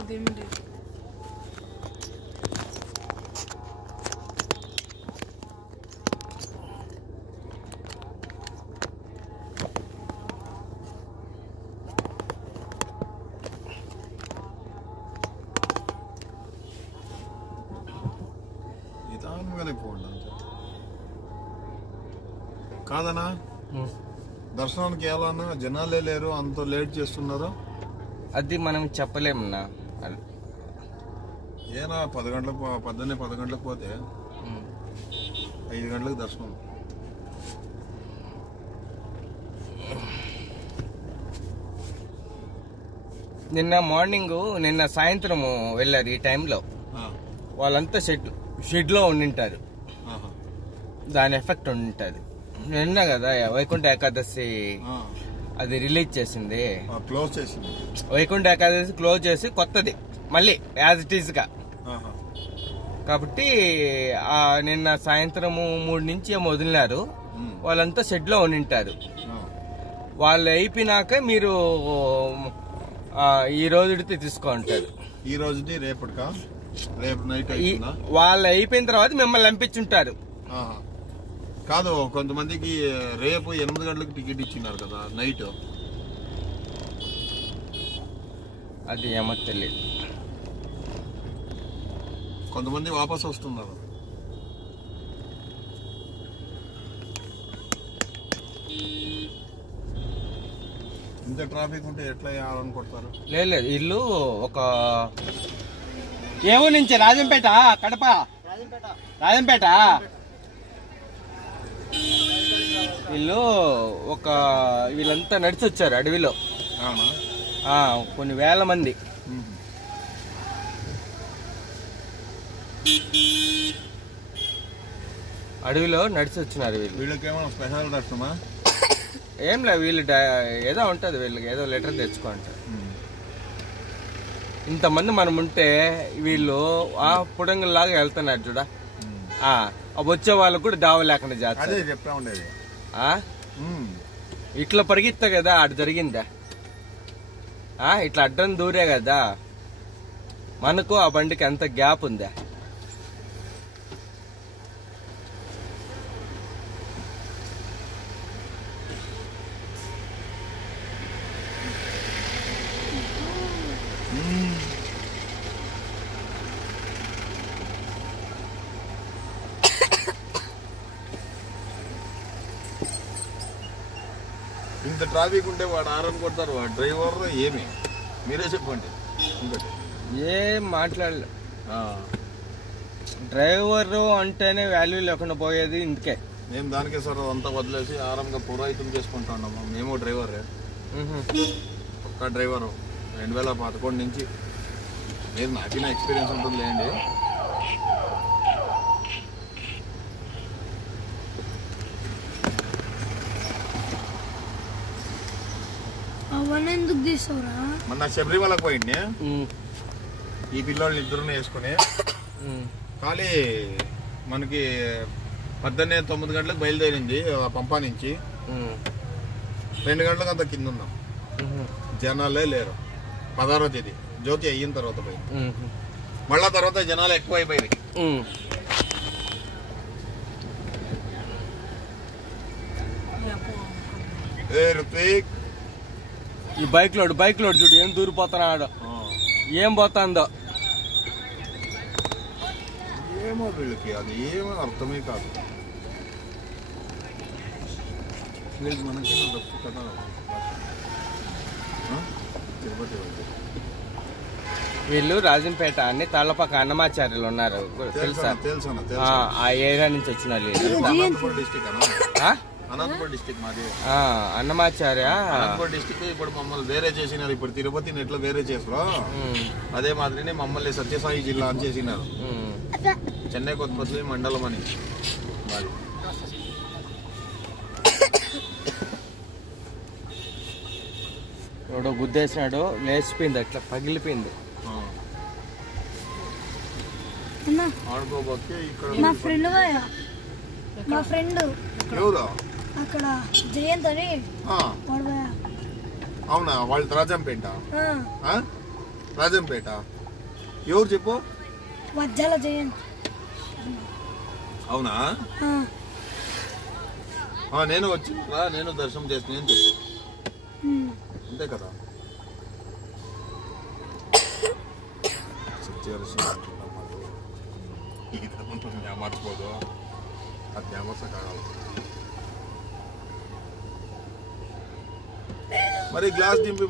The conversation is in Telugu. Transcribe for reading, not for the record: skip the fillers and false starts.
అదేమి లేదు. కాదనా దర్శనానికి వెళ్ళాలన్నా జనాలే లేరు, అంత లేట్ చేస్తున్నారు. అది మనం చెప్పలేమన్నా. ఏనా 10 గంటలకు పొద్దున్నే 10 గంటలకు పోతే 5 గంటలకు దర్శనం. నిన్న సాయంత్రం వెళ్ళారు. ఈ టైంలో వాళ్ళంతా షెడ్లో ఉండింటారు. దాని ఎఫెక్ట్ ఉండింటది. నిన్న కదా వైకుంఠ ఏకాదశి అది రిలీజ్ చేసింది, క్లోజ్ చేసింది. వైకుంఠ ఏకాదశి క్లోజ్ చేసి కొత్తది మళ్ళీ యాజ్ ఇట్ ఈజ్ గా. కాబట్టి నిన్న సాయంత్రం 3 నుంచి వదిలినారు. వాళ్ళంతా షెడ్ లో ఉండింటారు. వాళ్ళు అయిపోయినాక మీరు ఈ రోజు తీసుకుంటారు. ఈ రోజు రేపటికా? రేపు నైట్ వాళ్ళు అయిపోయిన తర్వాత మిమ్మల్ని పంపించుంటారు. కాదు, కొంతమందికి రేపు 8 గంటలకు టికెట్ ఇచ్చినారు కదా నైట్. అది ఏమో తెలియదు. కొంతమంది వాపస్ వస్తున్నారు. ఇంత ట్రాఫిక్ ఉంటే ఎట్లా ఆరని కొడతారు? లేదు, ఇల్లు ఒక ఏ ఊరు నుంచి? రాజంపేట, కడప, రాజంపేట. వీళ్ళంతా నడిచి వచ్చారు అడవిలో. కొన్ని వేల మంది. అడవిలో నడిచి వచ్చినారు వీళ్ళకేమో స్పెషల్ దర్శనమా? ఏం లేదు, వీళ్ళు ఏదో ఉంటది, వీళ్ళకి ఏదో లెటర్ తెచ్చుకుంటారు. ఇంతమంది మనం ఉంటే వీళ్ళు పుడంగుల్లాగా వెళ్తున్నారు చూడ. వచ్చే వాళ్ళకు కూడా దావ లేకుండా చేస్తారు. చెప్తా ఉండేది ఇట్లా పరిగెత్తా కదా, అటు జరిగిందా? ఇట్లా అడ్డం దూరే కదా, మనకు ఆ బండికి ఎంత గ్యాప్ ఉందా? ఇంత ట్రాఫిక్ ఉంటే వాడు ఆరం కొడతారు, వాడు డ్రైవర్ ఏమి? మీరే చెప్పండి. ఏం మాట్లాడలే. డ్రైవర్ అంటేనే వాల్యూ లేకుండా పోయేది. ఇందుకే మేము దానికే సార్ అంతా వదిలేసి ఆరంగా పురోహితం చేసుకుంటా ఉన్నాము. మేము డ్రైవర్, ఒక్క డ్రైవరు 2011 నుంచి. మీరు నాకిన ఎక్స్పీరియన్స్ ఉంటుంది లేండి. ఎందుకు తీసావురా? మొన్న శబరిమలకు పోయింది. ఈ పిల్లల్ని ఇద్దరు వేసుకుని ఖాళీ మనకి 9 గంటలకు బయలుదేరింది పంపా నుంచి. 2 గంటలకు అంత కింద ఉన్నాం. జనాలే లేరు. 16వ తేదీ జ్యోతి అయిన తర్వాత పోయింది. మళ్ళా తర్వాత జనాలు ఎక్కువ అయిపోయింది. ఈ బైక్ లోడ్ చూడు ఏం దూరిపోతున్నాడు, ఏం పోతుందో ఏమో. వీళ్ళకి అది ఏమో అర్థమే కాదు. వీళ్ళకి మనకి కదా తిరుపతి వీళ్ళు రాజంపేట అని తాళ్లపాక అన్నమాచార్యులు ఉన్నారు తెలుసా? ఆ ఏరియా నుంచి వచ్చిన అనంతపురం డిస్టిక్ మాది. అన్నమాచార్య అనంతపురం డిస్టిక్. ఇప్పుడు మమ్మల్ని వేరే చేసినారు. ఇప్పుడు తిరుపతిని ఎట్లా వేరే చేసారో అదే మాదిరిని మమ్మల్ని సత్యసాయి జిల్లా అని చేసినారు. చెన్నై కొత్తపల్లి మండలం అని. ఎవడో గుద్దేసినాడు, లేచిపోయింది, అట్లా పగిలిపోయింది. మా ఫ్రెండ్ అక్కడ జయంత్ అని. అవునా? వాళ్ళు రాజంపేట రాజంపేట. ఎవరు చెప్పు? వజ్జల జయంత్. అవునా? నేను వచ్చి నేను దర్శనం చేస్తున్నాను చెప్పు. అంతే కదా. మర్చిపోదు అది మరి గ్లాస్ దింపి